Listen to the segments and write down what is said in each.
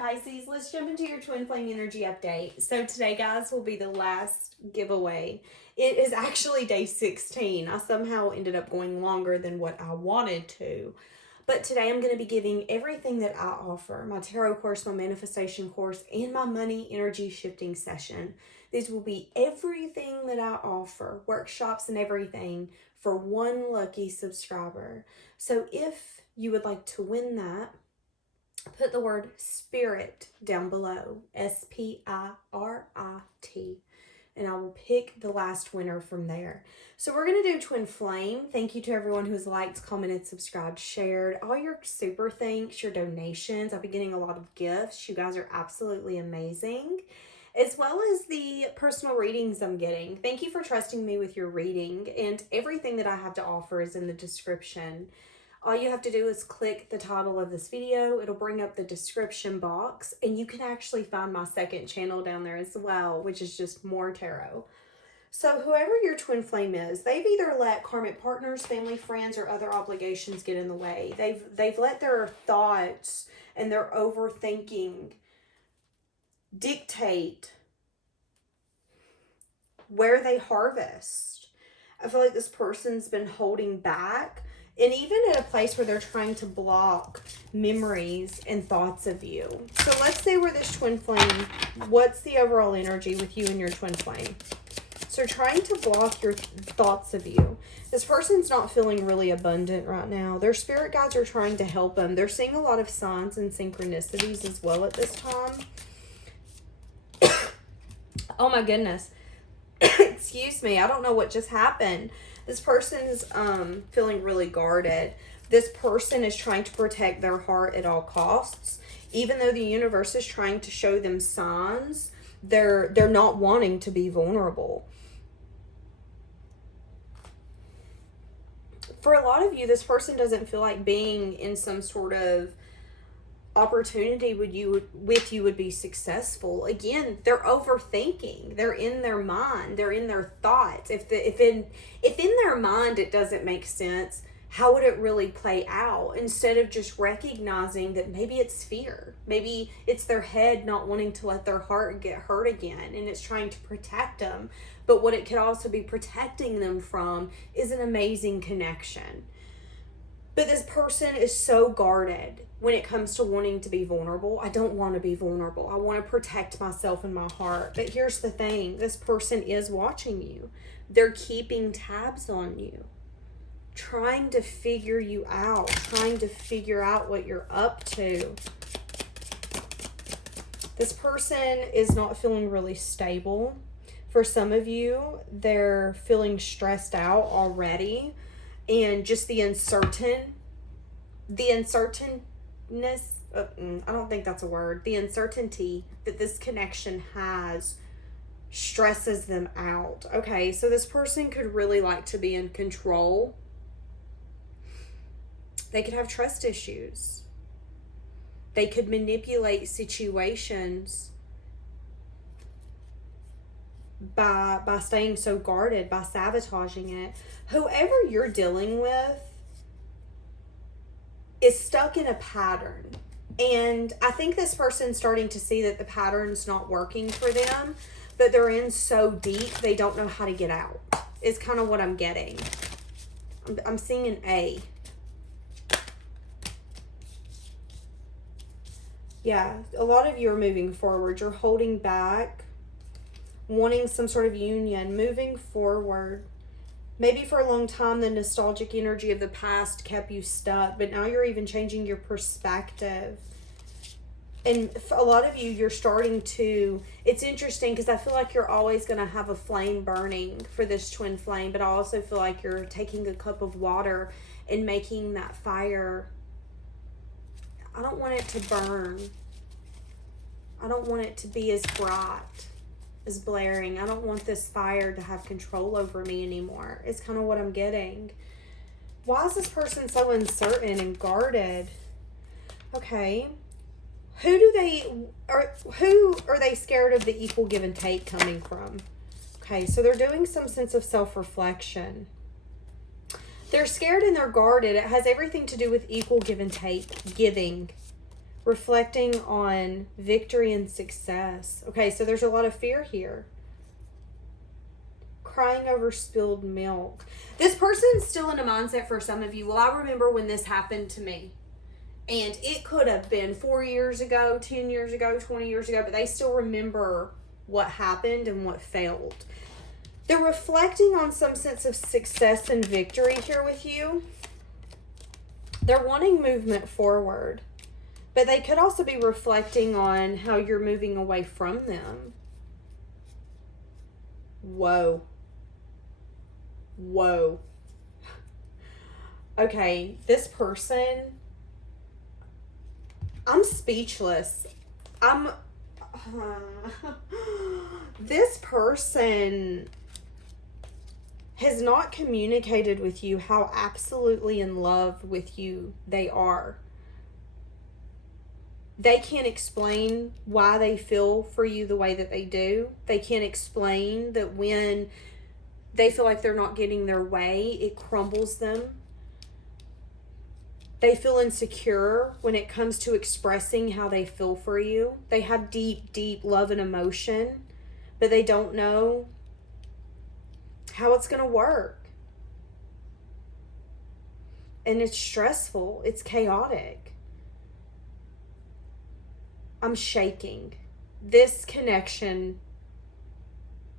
Pisces, let's jump into your twin flame energy update. So today, guys, will be the last giveaway. It is actually day 16. I somehow ended up going longer than what I wanted to. But today I'm going to be giving everything that I offer, my tarot course, my manifestation course, and my money energy shifting session. These will be everything that I offer, workshops and everything, for one lucky subscriber. So if you would like to win that, put the word spirit down below, SPIRIT, and I will pick the last winner from there. So we're going to do twin flame. Thank you to everyone who has liked, commented, subscribed, shared, all your super thanks, your donations. I've been getting a lot of gifts. You guys are absolutely amazing, as well as the personal readings I'm getting. Thank you for trusting me with your reading, and everything that I have to offer is in the description. All you have to do is click the title of this video. It'll bring up the description box, and you can actually find my second channel down there as well, which is just more tarot. So whoever your twin flame is, they've either let karmic partners, family, friends, or other obligations get in the way. They've let their thoughts and their overthinking dictate where they harvest. I feel like this person's been holding back, and even at a place where they're trying to block memories and thoughts of you. So let's say we're this twin flame. What's the overall energy with you and your twin flame? So trying to block your thoughts of you. This person's not feeling really abundant right now. Their spirit guides are trying to help them. They're seeing a lot of signs and synchronicities as well at this time. Oh my goodness. Excuse me. I don't know what just happened. This person's feeling really guarded. This person is trying to protect their heart at all costs. Even though the universe is trying to show them signs, they're not wanting to be vulnerable. For a lot of you, this person doesn't feel like being in some sort of opportunity with you would be successful. Again, they're overthinking. They're in their mind. They're in their thoughts. If in their mind it doesn't make sense, how would it really play out? Instead of just recognizing that maybe it's fear. Maybe it's their head not wanting to let their heart get hurt again, and it's trying to protect them. But what it could also be protecting them from is an amazing connection. But this person is so guarded when it comes to wanting to be vulnerable. I don't want to be vulnerable. I want to protect myself and my heart. But here's the thing. This person is watching you. They're keeping tabs on you, trying to figure you out, trying to figure out what you're up to. This person is not feeling really stable. For some of you, they're feeling stressed out already. And just the uncertainness, I don't think that's a word. The uncertainty that this connection has stresses them out. Okay, so this person could really like to be in control. They could have trust issues. They could manipulate situations by staying so guarded, by sabotaging it. Whoever you're dealing with is stuck in a pattern. And I think this person's starting to see that the pattern's not working for them, but they're in so deep, they don't know how to get out. Is kind of what I'm getting. I'm seeing an A. Yeah, a lot of you are moving forward. You're holding back, wanting some sort of union, moving forward. Maybe for a long time, the nostalgic energy of the past kept you stuck, but now you're even changing your perspective. And for a lot of you, you're starting to, it's interesting because I feel like you're always going to have a flame burning for this twin flame, but I also feel like you're taking a cup of water and making that fire. I don't want it to burn. I don't want it to be as bright, is blaring. I don't want this fire to have control over me anymore. It's kind of what I'm getting. Why is this person so uncertain and guarded? Okay. Who are they scared of the equal give and take coming from? Okay, so they're doing some sense of self-reflection. They're scared and they're guarded. It has everything to do with equal give and take, giving. reflecting on victory and success. Okay, so there's a lot of fear here. Crying over spilled milk. This person's still in a mindset for some of you. Well, I remember when this happened to me. And it could have been 4 years ago, 10 years ago, 20 years ago, but they still remember what happened and what failed. They're reflecting on some sense of success and victory here with you. They're wanting movement forward, but they could also be reflecting on how you're moving away from them. Whoa. Whoa. Okay, this person, I'm speechless. This person has not communicated with you how absolutely in love with you they are. They can't explain why they feel for you the way that they do. They can't explain that when they feel like they're not getting their way, it crumbles them. They feel insecure when it comes to expressing how they feel for you. They have deep, deep love and emotion, but they don't know how it's going to work. And it's stressful. It's chaotic. I'm shaking. This connection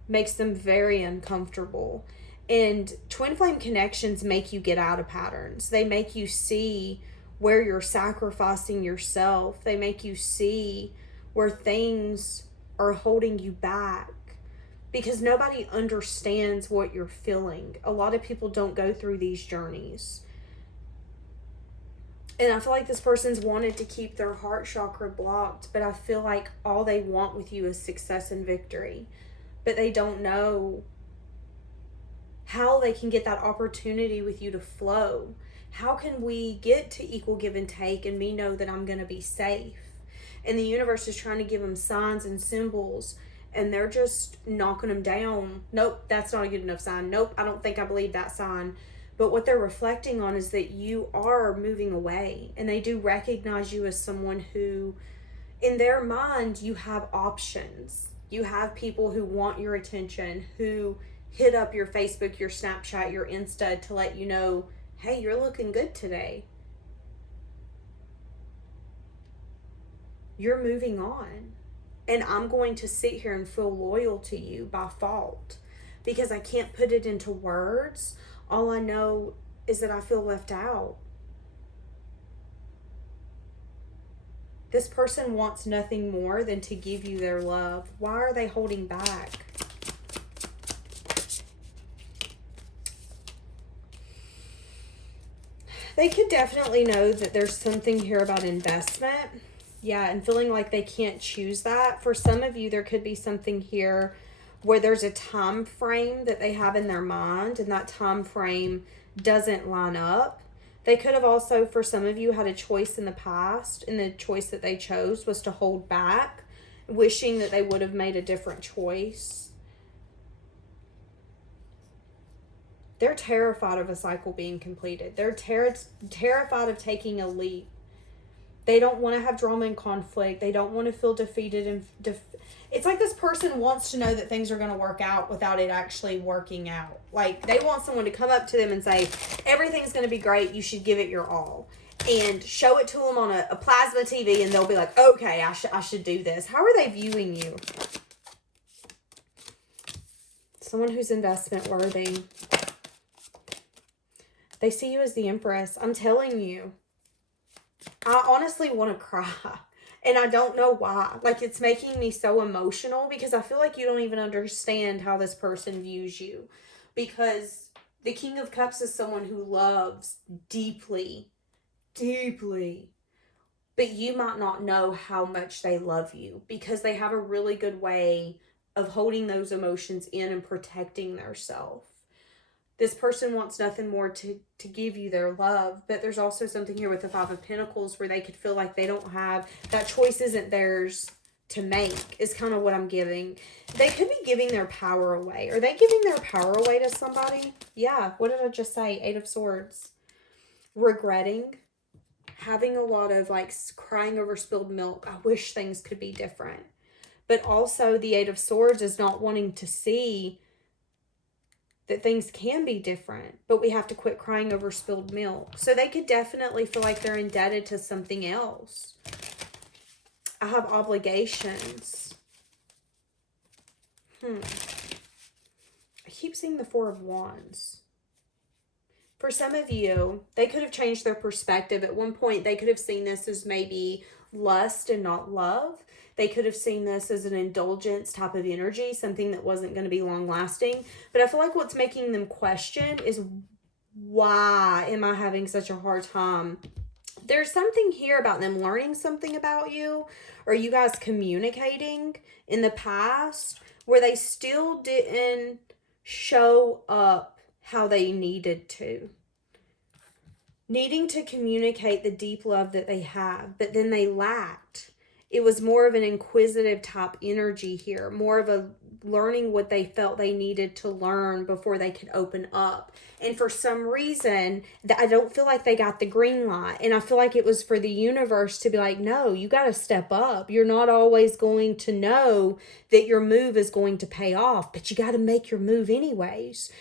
makes them very uncomfortable. And twin flame connections make you get out of patterns. They make you see where you're sacrificing yourself. They make you see where things are holding you back. Because nobody understands what you're feeling. A lot of people don't go through these journeys. And I feel like this person's wanted to keep their heart chakra blocked, but I feel like all they want with you is success and victory. But they don't know how they can get that opportunity with you to flow. How can we get to equal give and take and me know that I'm going to be safe? And the universe is trying to give them signs and symbols, and they're just knocking them down. Nope, that's not a good enough sign. Nope, I don't think I believe that sign. But what they're reflecting on is that you are moving away, and they do recognize you as someone who, in their mind, you have options. You have people who want your attention, who hit up your Facebook, your Snapchat, your Insta to let you know, hey, you're looking good today. You're moving on. And I'm going to sit here and feel loyal to you by fault because I can't put it into words. All I know is that I feel left out. This person wants nothing more than to give you their love. Why are they holding back? They could definitely know that there's something here about investment. Yeah, and feeling like they can't choose that. For some of you, there could be something here where there's a time frame that they have in their mind, and that time frame doesn't line up. They could have also, for some of you, had a choice in the past, and the choice that they chose was to hold back, wishing that they would have made a different choice. They're terrified of a cycle being completed. They're terrified of taking a leap. They don't want to have drama and conflict. They don't want to feel defeated. And it's like this person wants to know that things are going to work out without it actually working out. Like, they want someone to come up to them and say, everything's going to be great. You should give it your all. And show it to them on a plasma TV, and they'll be like, okay, I should do this. How are they viewing you? Someone who's investment worthy. They see you as the Empress. I'm telling you. I honestly want to cry. And I don't know why. Like, it's making me so emotional because I feel like you don't even understand how this person views you. Because the King of Cups is someone who loves deeply, deeply. But you might not know how much they love you because they have a really good way of holding those emotions in and protecting themselves. This person wants nothing more to give you their love, but there's also something here with the Five of Pentacles where they could feel like they don't have, that choice isn't theirs to make, is kind of what I'm getting. They could be giving their power away. Are they giving their power away to somebody? Yeah, what did I just say? Eight of Swords. Regretting having a lot of like crying over spilled milk. I wish things could be different. But also the Eight of Swords is not wanting to see that things can be different, but we have to quit crying over spilled milk. So they could definitely feel like they're indebted to something else. I have obligations. I keep seeing the Four of Wands. For some of you, they could have changed their perspective. At one point, they could have seen this as maybe lust and not love. They could have seen this as an indulgence type of energy, something that wasn't going to be long lasting. But I feel like what's making them question is, why am I having such a hard time? There's something here about them learning something about you, or you guys communicating in the past where they still didn't show up how they needed to. Needing to communicate the deep love that they have, but then they lacked. It was more of an inquisitive type energy here, more of a learning what they felt they needed to learn before they could open up. And for some reason, I don't feel like they got the green light. And I feel like it was for the universe to be like, no, you got to step up. You're not always going to know that your move is going to pay off, but you got to make your move anyways.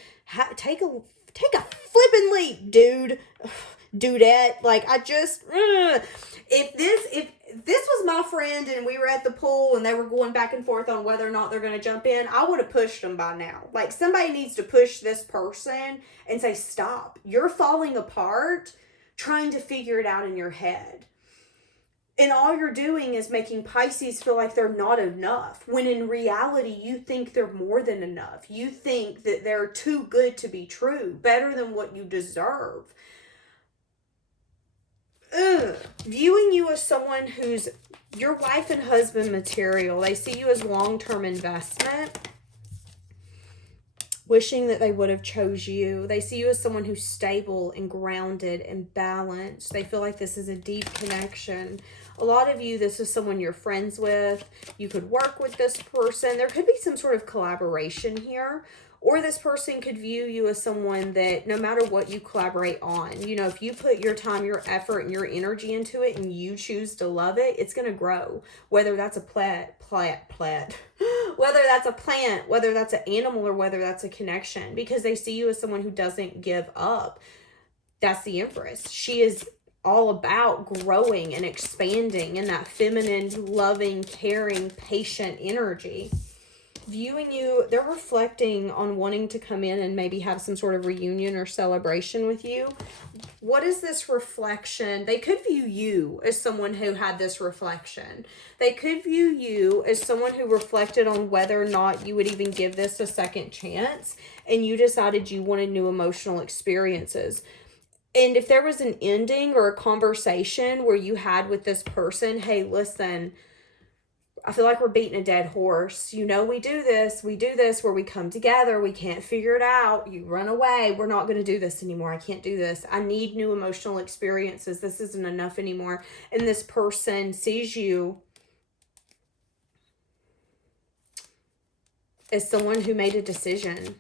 Take a flipping leap, dude. Dudette. Like, if this was my friend and we were at the pool and they were going back and forth on whether or not they're going to jump in, I would have pushed them by now. Like, somebody needs to push this person and say, stop. You're falling apart trying to figure it out in your head. And all you're doing is making Pisces feel like they're not enough, when in reality, you think they're more than enough. You think that they're too good to be true, better than what you deserve. Viewing you as someone who's your wife and husband material. They see you as long-term investment. Wishing that they would have chose you. They see you as someone who's stable and grounded and balanced. They feel like this is a deep connection. A lot of you, this is someone you're friends with. You could work with this person. There could be some sort of collaboration here. Or this person could view you as someone that no matter what you collaborate on, you know, if you put your time, your effort, and your energy into it and you choose to love it, it's going to grow. Whether that's a plant, whether that's a plant, whether that's an animal, or whether that's a connection. Because they see you as someone who doesn't give up. That's the Empress. She is all about growing and expanding in that feminine, loving, caring, patient energy. Viewing you, they're reflecting on wanting to come in and maybe have some sort of reunion or celebration with you. What is this reflection? They could view you as someone who had this reflection. They could view you as someone who reflected on whether or not you would even give this a second chance, and you decided you wanted new emotional experiences. And if there was an ending or a conversation where you had with this person, hey, listen, I feel like we're beating a dead horse. You know, we do this where we come together. We can't figure it out. You run away. We're not going to do this anymore. I can't do this. I need new emotional experiences. This isn't enough anymore. And this person sees you as someone who made a decision.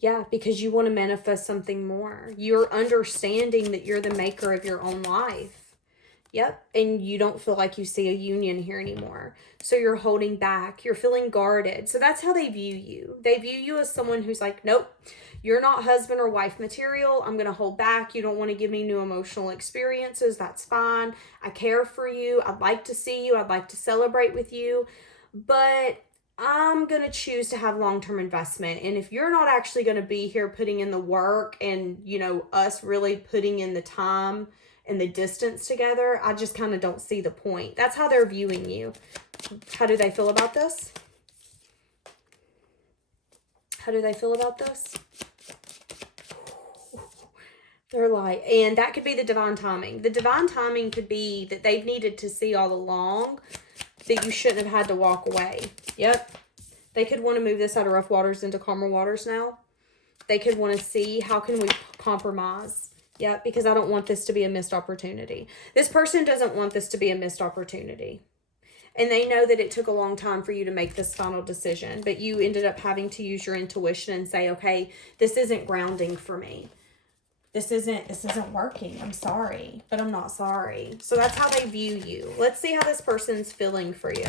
Yeah, because you want to manifest something more. You're understanding that you're the maker of your own life. Yep. And you don't feel like you see a union here anymore. So you're holding back. You're feeling guarded. So that's how they view you. They view you as someone who's like, nope, you're not husband or wife material. I'm going to hold back. You don't want to give me new emotional experiences. That's fine. I care for you. I'd like to see you. I'd like to celebrate with you. But I'm going to choose to have long-term investment. And if you're not actually going to be here putting in the work and, you know, us really putting in the time and the distance together, I just kind of don't see the point. That's how they're viewing you. How do they feel about this? How do they feel about this? They're like, and that could be the divine timing. The divine timing could be that they've needed to see all along that you shouldn't have had to walk away. Yep. They could want to move this out of rough waters into calmer waters now. They could want to see, how can we compromise? Yep, because I don't want this to be a missed opportunity. This person doesn't want this to be a missed opportunity. And they know that it took a long time for you to make this final decision, but you ended up having to use your intuition and say, okay, this isn't grounding for me. this isn't working. I'm sorry, but I'm not sorry. So that's how they view you. Let's see how this person's feeling for you.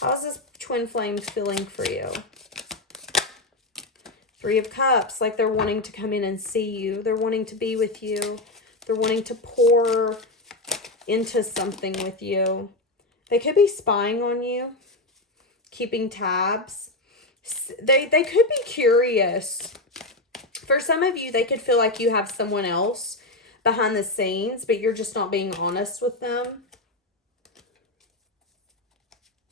How is this twin flame feeling for you? Three of Cups, like they're wanting to come in and see you. They're wanting to be with you. They're wanting to pour into something with you. They could be spying on you, keeping tabs. They could be curious. For some of you, they could feel like you have someone else behind the scenes, but you're just not being honest with them.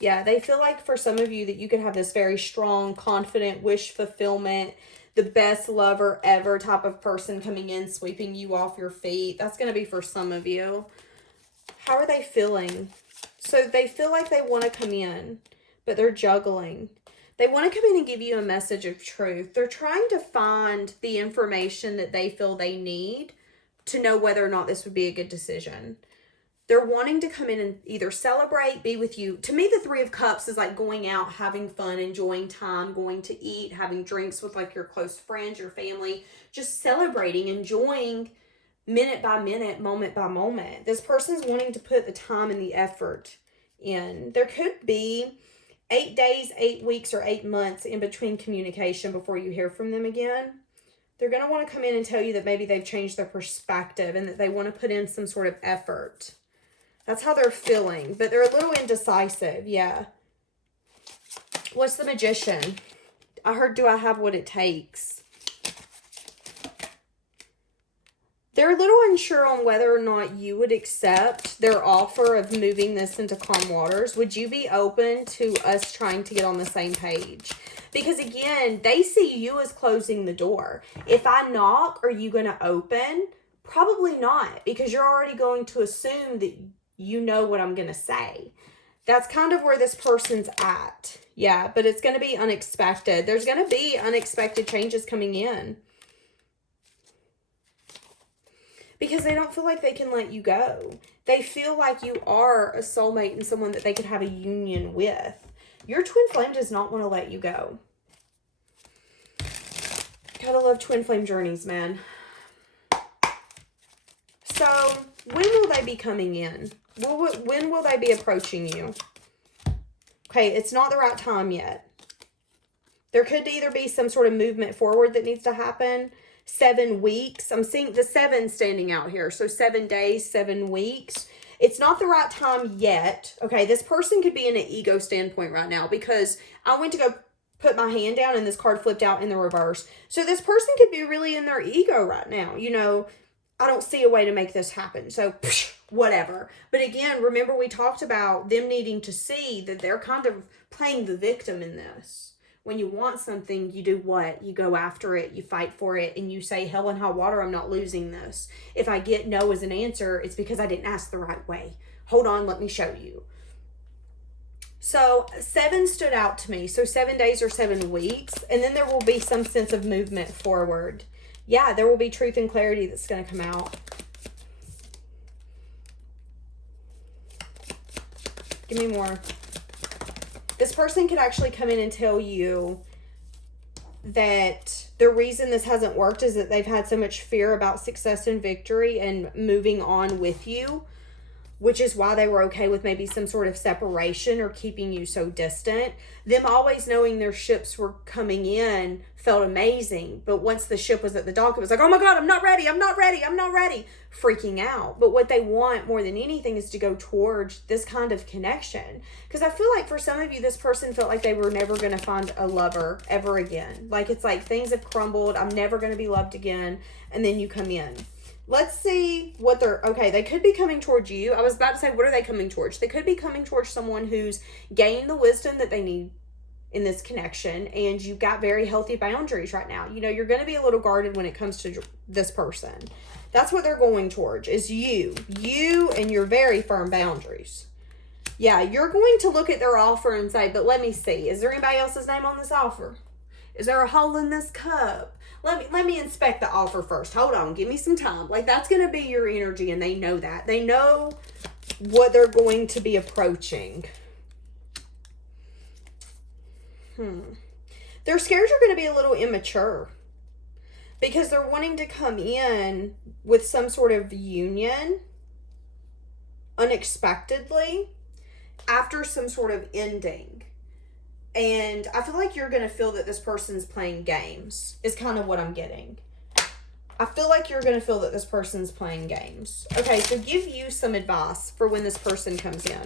Yeah, they feel like for some of you that you could have this very strong, confident, wish fulfillment, the best lover ever type of person coming in, sweeping you off your feet. That's going to be for some of you. How are they feeling? So they feel like they want to come in, but they're juggling. They want to come in and give you a message of truth. They're trying to find the information that they feel they need to know whether or not this would be a good decision. They're wanting to come in and either celebrate, be with you. To me, the Three of Cups is like going out, having fun, enjoying time, going to eat, having drinks with like your close friends, your family, just celebrating, enjoying minute by minute, moment by moment. This person's wanting to put the time and the effort in. There could be 8 days, 8 weeks, or 8 months in between communication before you hear from them again. They're going to want to come in and tell you that maybe they've changed their perspective and that they want to put in some sort of effort. That's how they're feeling, but they're a little indecisive, yeah. What's the Magician? I heard, do I have what it takes? They're a little unsure on whether or not you would accept their offer of moving this into calm waters. Would you be open to us trying to get on the same page? Because again, they see you as closing the door. If I knock, are you going to open? Probably not, because you're already going to assume that you know what I'm going to say. That's kind of where this person's at. Yeah, but it's going to be unexpected. There's going to be unexpected changes coming in. Because they don't feel like they can let you go. They feel like you are a soulmate and someone that they could have a union with. Your twin flame does not want to let you go. Gotta love twin flame journeys, man. So, when will they be coming in? When will they be approaching you? Okay, it's not the right time yet. There could either be some sort of movement forward that needs to happen. 7 weeks. I'm seeing the 7 standing out here. So 7 days, 7 weeks. It's not the right time yet. Okay, this person could be in an ego standpoint right now because I went to go put my hand down and this card flipped out in the reverse. So this person could be really in their ego right now. You know, I don't see a way to make this happen. So whatever. But again, remember we talked about them needing to see that they're kind of playing the victim in this. When you want something, you do what? You go after it, you fight for it, and you say, hell and high water, I'm not losing this. If I get no as an answer, it's because I didn't ask the right way. Hold on, let me show you. So 7 stood out to me. So 7 days or 7 weeks, and then there will be some sense of movement forward. Yeah, there will be truth and clarity that's going to come out. Give me more. This person could actually come in and tell you that the reason this hasn't worked is that they've had so much fear about success and victory and moving on with you, which is why they were okay with maybe some sort of separation or keeping you so distant. Them always knowing their ships were coming in felt amazing. But once the ship was at the dock, it was like, oh my God, I'm not ready. I'm not ready. I'm not ready. Freaking out. But what they want more than anything is to go towards this kind of connection. Because I feel like for some of you, this person felt like they were never going to find a lover ever again. Like it's like things have crumbled. I'm never going to be loved again. And then you come in. Let's see what they're, okay, they could be coming towards you. I was about to say, what are they coming towards? They could be coming towards someone who's gained the wisdom that they need in this connection, and you've got very healthy boundaries right now. You know, you're going to be a little guarded when it comes to this person. That's what they're going towards, is you and your very firm boundaries. Yeah, you're going to look at their offer and say, but let me see, is there anybody else's name on this offer? Is there a hole in this cup? Let me inspect the offer first. Hold on, give me some time. Like, that's going to be your energy, and they know that. They know what they're going to be approaching. They're scared you're going to be a little immature. because they're wanting to come in with some sort of union unexpectedly after some sort of ending. And I feel like you're going to feel that this person's playing games, is kind of what I'm getting. I feel like you're going to feel that this person's playing games. Okay, so give you some advice for when this person comes in.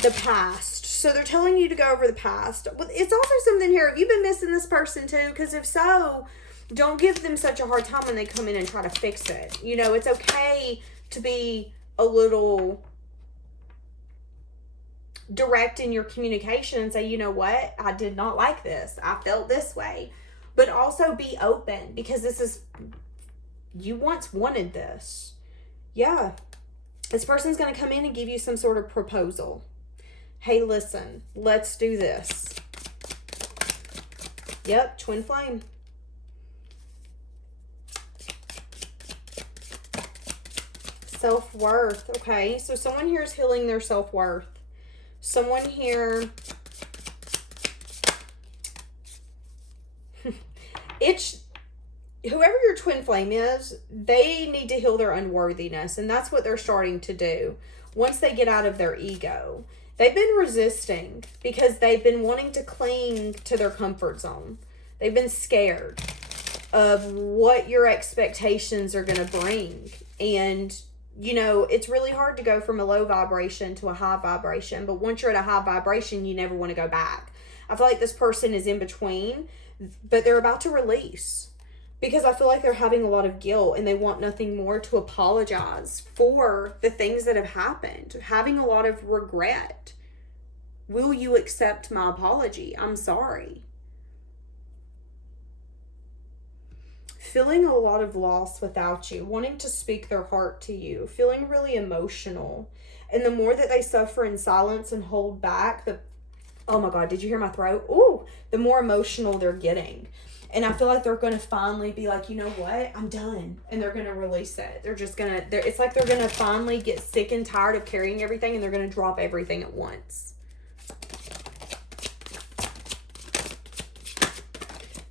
The past. So they're telling you to go over the past. It's also something here. Have you been missing this person too? Because if so, don't give them such a hard time when they come in and try to fix it. You know, it's okay to be a little direct in your communication and say, you know what, I did not like this. I felt this way. But also be open, because this is, you once wanted this. Yeah. This person's going to come in and give you some sort of proposal. Hey, listen, let's do this. Yep, twin flame. Self-worth. Okay, so someone here is healing their self-worth. Someone here, it's, whoever your twin flame is, they need to heal their unworthiness. And that's what they're starting to do once they get out of their ego. They've been resisting because they've been wanting to cling to their comfort zone. They've been scared of what your expectations are going to bring. And you know, it's really hard to go from a low vibration to a high vibration. But once you're at a high vibration, you never want to go back. I feel like this person is in between, but they're about to release. Because I feel like they're having a lot of guilt and they want nothing more to apologize for the things that have happened. Having a lot of regret. Will you accept my apology? I'm sorry. Feeling a lot of loss without you, wanting to speak their heart to you, feeling really emotional. And the more that they suffer in silence and hold back, oh my God, did you hear my throat? Ooh, the more emotional they're getting. And I feel like they're going to finally be like, you know what? I'm done. And they're going to release it. They're just going to, it's like they're going to finally get sick and tired of carrying everything, and they're going to drop everything at once.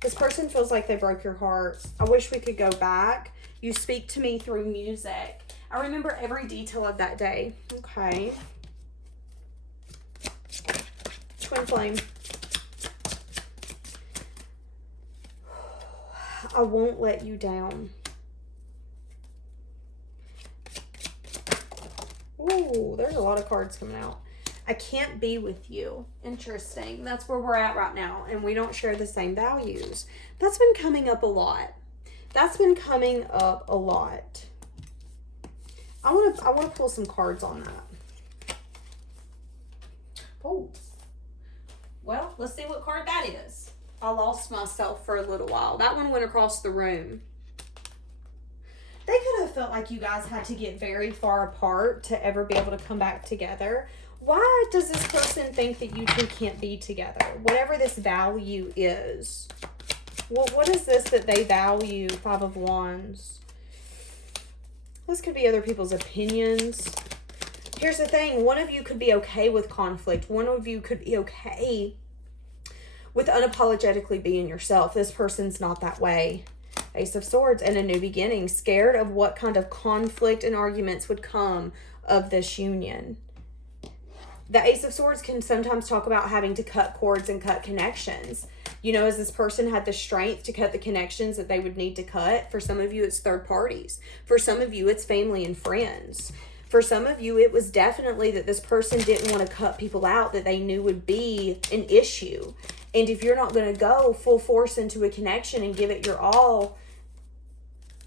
This person feels like they broke your heart. I wish we could go back. You speak to me through music. I remember every detail of that day. Okay. Twin flame. I won't let you down. Ooh, there's a lot of cards coming out. I can't be with you. Interesting. That's where we're at right now. And we don't share the same values. That's been coming up a lot. That's been coming up a lot. I want to pull some cards on that. Oh. Well, let's see what card that is. I lost myself for a little while. That one went across the room. They could have felt like you guys had to get very far apart to ever be able to come back together. Why does this person think that you two can't be together? Whatever this value is. What is this that they value? Five of Wands. This could be other people's opinions. Here's the thing. One of you could be okay with conflict. One of you could be okay with unapologetically being yourself. This person's not that way. Ace of Swords and a new beginning. Scared of what kind of conflict and arguments would come of this union. The Ace of Swords can sometimes talk about having to cut cords and cut connections. You know, as this person had the strength to cut the connections that they would need to cut. For some of you, it's third parties. For some of you, it's family and friends. For some of you, it was definitely that this person didn't want to cut people out that they knew would be an issue. And if you're not going to go full force into a connection and give it your all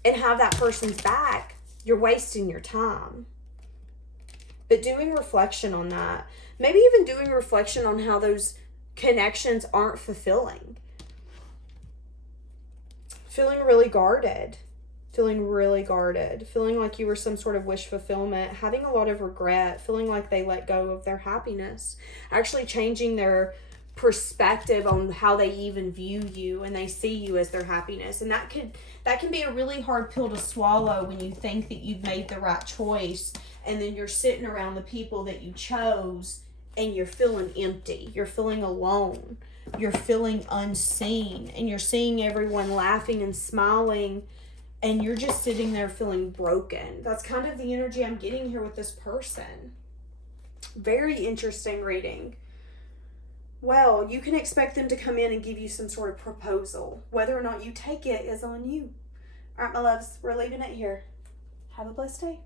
and have that person's back, you're wasting your time. But doing reflection on that, maybe even doing reflection on how those connections aren't fulfilling. Feeling really guarded. Feeling really guarded. Feeling like you were some sort of wish fulfillment. Having a lot of regret. Feeling like they let go of their happiness. Actually changing their perspective on how they even view you, and they see you as their happiness. And that can be a really hard pill to swallow when you think that you've made the right choice, and then you're sitting around the people that you chose and you're feeling empty. You're feeling alone. you're feeling unseen, and you're seeing everyone laughing and smiling, and you're just sitting there feeling broken. That's kind of the energy I'm getting here with this person. Very interesting reading. Well, you can expect them to come in and give you some sort of proposal. Whether or not you take it is on you. All right, my loves, we're leaving it here. Have a blessed day.